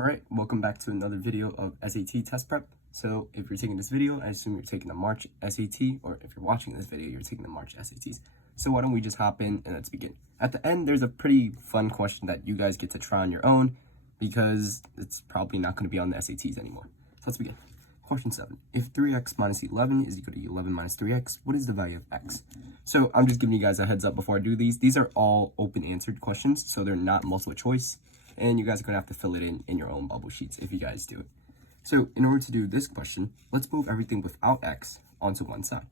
Alright, welcome back to another video of SAT test prep. So if you're taking this video, I assume you're taking the March SAT, or if you're watching this video, you're taking the March SATs. So why don't we just hop in and let's begin. At the end, there's a pretty fun question that you guys get to try on your own because it's probably not going to be on the SATs anymore. So let's begin. Question 7. If 3x minus 11 is equal to 11 minus 3x, what is the value of x? So I'm just giving you guys a heads up before I do these. These are all open answered questions, so they're not multiple choice. And you guys are going to have to fill it in your own bubble sheets if you guys do it. So in order to do this question, let's move everything without x onto one side.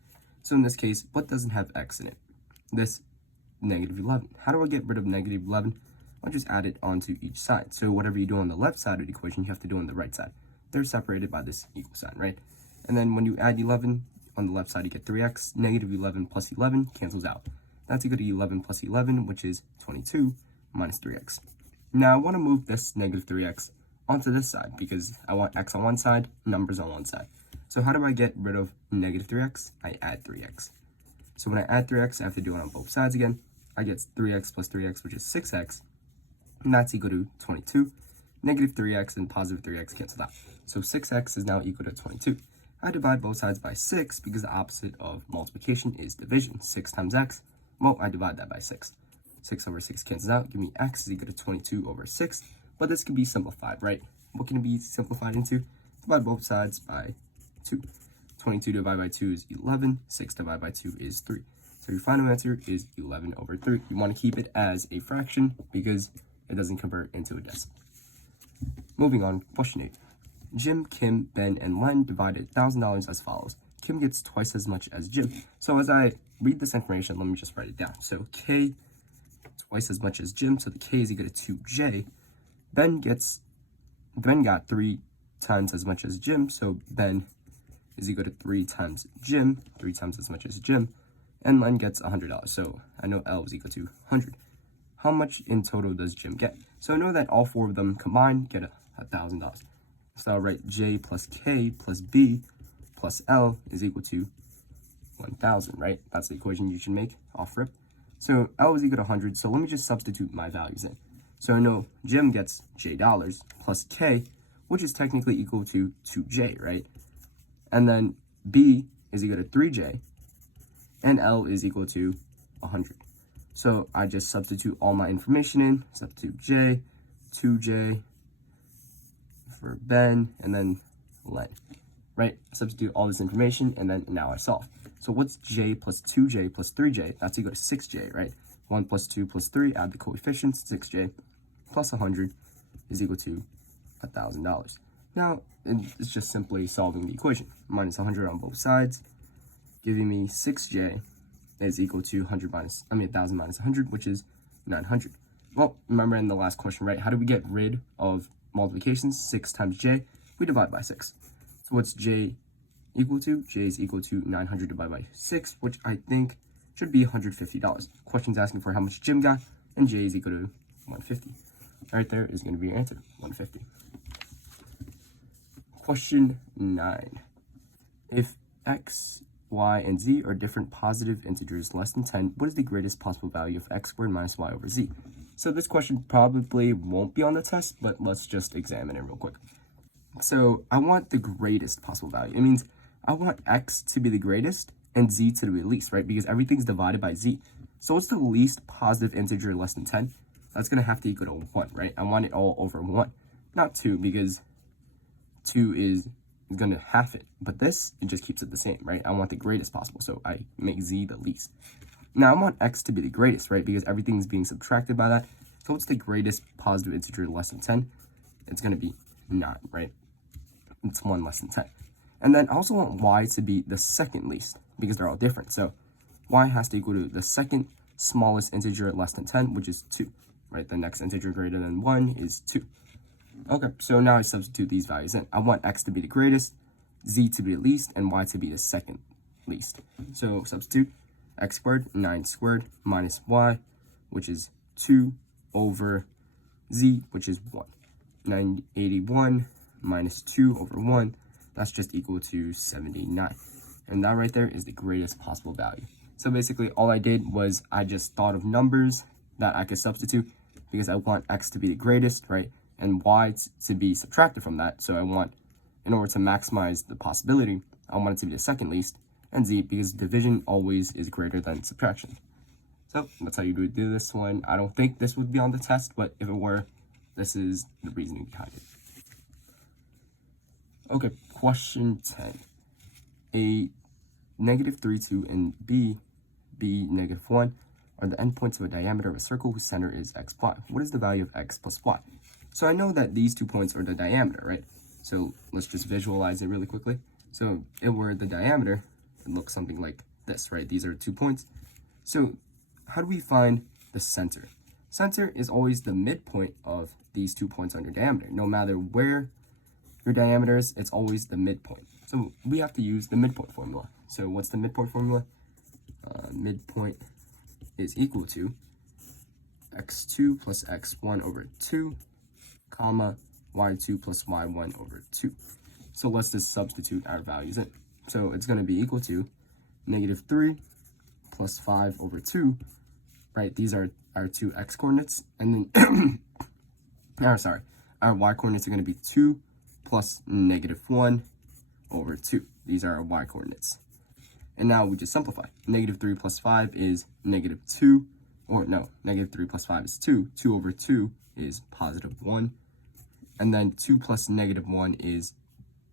So in this case, what doesn't have x in it? This negative 11. How do I get rid of negative 11? I'll just add it onto each side. So whatever you do on the left side of the equation, you have to do on the right side. They're separated by this equal sign, right? And then when you add 11, on the left side you get 3x. Negative 11 plus 11 cancels out. That's equal to 11 plus 11, which is 22 minus 3x. Now I want to move this negative 3x onto this side because I want x on one side, numbers on one side. So how do I get rid of negative 3x? I add 3x. So when I add 3x, I have to do it on both sides again. I get 3x plus 3x, which is 6x, and that's equal to 22. Negative 3x and positive 3x cancel out. So 6x is now equal to 22. I divide both sides by 6 because the opposite of multiplication is division. 6 times x, well, I divide that by 6. 6 over 6 cancels out, give me x is equal to 22 over 6, but this can be simplified, right? What can it be simplified into? Divide both sides by 2. 22 divided by 2 is 11, 6 divided by 2 is 3. So your final answer is 11 over 3. You want to keep it as a fraction because it doesn't convert into a decimal. Moving on, question 8. Jim, Kim, Ben, and Len divided $1,000 as follows. Kim gets twice as much as Jim. So as I read this information, let me just write it down. So K twice as much as Jim, so the K is equal to 2J. Ben got 3 times as much as Jim, so Ben is equal to 3 times Jim, 3 times as much as Jim, and Len gets $100. So I know L is equal to 100. How much in total does Jim get? So I know that all 4 of them combined get $1,000. So I'll write J plus K plus B plus L is equal to 1,000, right? That's the equation you should make off rip. So L is equal to 100, so let me just substitute my values in. So I know Jim gets J dollars plus K, which is technically equal to 2J, right? And then B is equal to 3J, and L is equal to 100. So I just substitute all my information in, substitute J, 2J for Ben, and then Len, right? Substitute all this information, and then now I solve. So what's J plus 2J plus 3J? That's equal to 6J, right? 1 plus 2 plus 3, add the coefficients, 6J plus 100 is equal to $1,000. Now, it's just simply solving the equation. Minus 100 on both sides, giving me 6J is equal to 1,000 minus 100, which is 900. Well, remember in the last question, right? How do we get rid of multiplications? 6 times J, we divide by 6. So what's J equal to? J is equal to 900 divided by 6, which I think should be $150. Question's asking for how much Jim got, and J is equal to 150. Right there is going to be your answer, 150. Question 9. If x, y, and z are different positive integers less than 10, what is the greatest possible value of x squared minus y over z? So this question probably won't be on the test, but let's just examine it real quick. So I want the greatest possible value. It means I want x to be the greatest and z to be the least, right? Because everything's divided by z. So what's the least positive integer less than 10? That's going to have to equal to 1, right? I want it all over 1, not 2, because 2 is going to half it. But this, it just keeps it the same, right? I want the greatest possible, so I make z the least. Now I want x to be the greatest, right? Because everything's being subtracted by that. So what's the greatest positive integer less than 10? It's going to be 9, right? It's 1 less than 10. And then I also want y to be the second least because they're all different. So y has to equal to the second smallest integer less than 10, which is 2, right? The next integer greater than 1 is 2. Okay, so now I substitute these values in. I want x to be the greatest, z to be the least, and y to be the second least. So substitute x squared, 9 squared, minus y, which is 2 over z, which is 1. 981 minus 2 over 1, that's just equal to 79. And that right there is the greatest possible value. So basically all I did was I just thought of numbers that I could substitute because I want x to be the greatest, right? and y to be subtracted from that. So I want, in order to maximize the possibility, I want it to be the second least, and z because division always is greater than subtraction. So that's how you would do this one. I don't think this would be on the test, but if it were, this is the reasoning behind it. Okay, question 10. A -3, 2, and b -1 are the endpoints of a diameter of a circle whose center is x, y. What is the value of x plus y? So I know that these 2 points are the diameter, right? So let's just visualize it really quickly. So if we're the diameter, it looks something like this, right? These are 2 points. So how do we find the center? Center is always the midpoint of these 2 points on your diameter. No matter where your diameter is, it's always the midpoint. So we have to use the midpoint formula. So what's the midpoint formula? Midpoint is equal to x2 plus x1 over 2, comma, y2 plus y1 over 2. So let's just substitute our values in. So it's going to be equal to -3 plus 5 over 2, right? These are our 2 x coordinates. And then, our y coordinates are going to be 2 plus -1 over 2. These are our y coordinates. And now we just simplify. -3 plus 5 is -2, or no, -3 plus 5 is 2. 2 over 2 is +1. And then 2 plus -1 is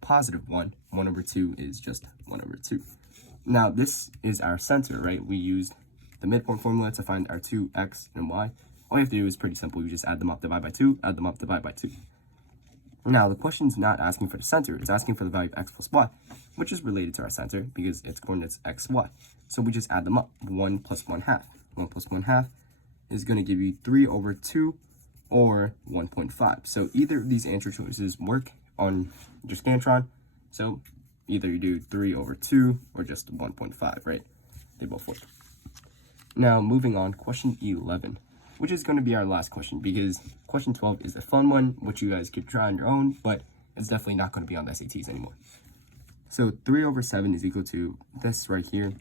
+1. 1 over 2 is just 1 over 2. Now this is our center, right? We used the midpoint formula to find our 2 x and y. All you have to do is pretty simple. You just add them up, divide by 2, add them up, divide by 2. Now, the question's not asking for the center, it's asking for the value of x plus y, which is related to our center because its coordinates x, y. So we just add them up, 1 plus 1/2. 1 plus 1/2 is going to give you 3 over 2 or 1.5. So either of these answer choices work on your Scantron. So either you do 3 over 2 or just 1.5, right? They both work. Now, moving on, question 11. Which is going to be our last question because question 12 is a fun one, which you guys could try on your own, but it's definitely not going to be on the SATs anymore. So 3 over 7 is equal to this right here,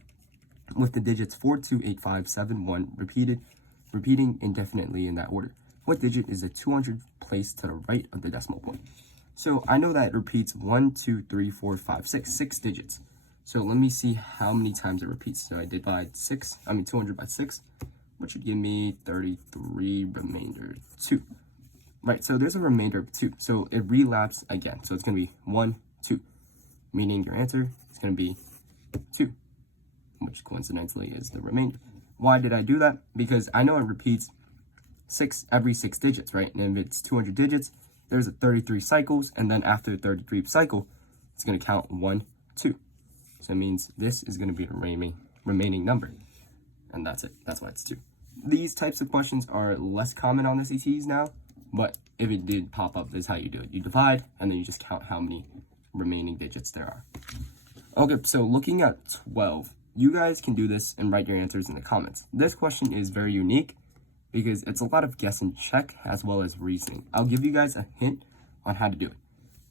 with the digits 4, 2, 8, 5, 7, 1 repeating indefinitely in that order. What digit is the 200 placed to the right of the decimal point? So I know that it repeats 1, 2, 3, 4, 5, 6 digits. So let me see how many times it repeats. So I divide 200 by 6. Which would give me 33 remainder 2. Right, so there's a remainder of 2. So it relapses again. So it's going to be 1, 2. Meaning your answer is going to be 2. Which coincidentally is the remainder. Why did I do that? Because I know it repeats every 6 digits, right? And if it's 200 digits, there's a 33 cycles. And then after the 33th cycle, it's going to count 1, 2. So it means this is going to be the remaining number. And that's it. That's why it's 2. These types of questions are less common on the SATs now, but if it did pop up, this is how you do it. You divide, and then you just count how many remaining digits there are. Okay, so looking at 12, you guys can do this and write your answers in the comments. This question is very unique because it's a lot of guess and check as well as reasoning. I'll give you guys a hint on how to do it.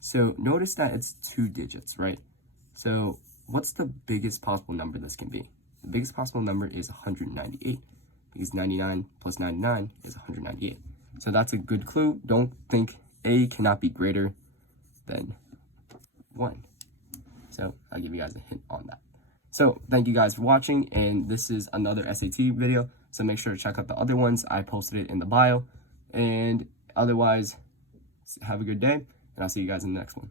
So notice that it's 2 digits, right? So what's the biggest possible number this can be? The biggest possible number is 198 because 99 plus 99 is 198. So that's a good clue. Don't think A cannot be greater than 1. So I'll give you guys a hint on that. So thank you guys for watching, and this is another SAT video. So make sure to check out the other ones. I posted it in the bio. And otherwise, have a good day, and I'll see you guys in the next one.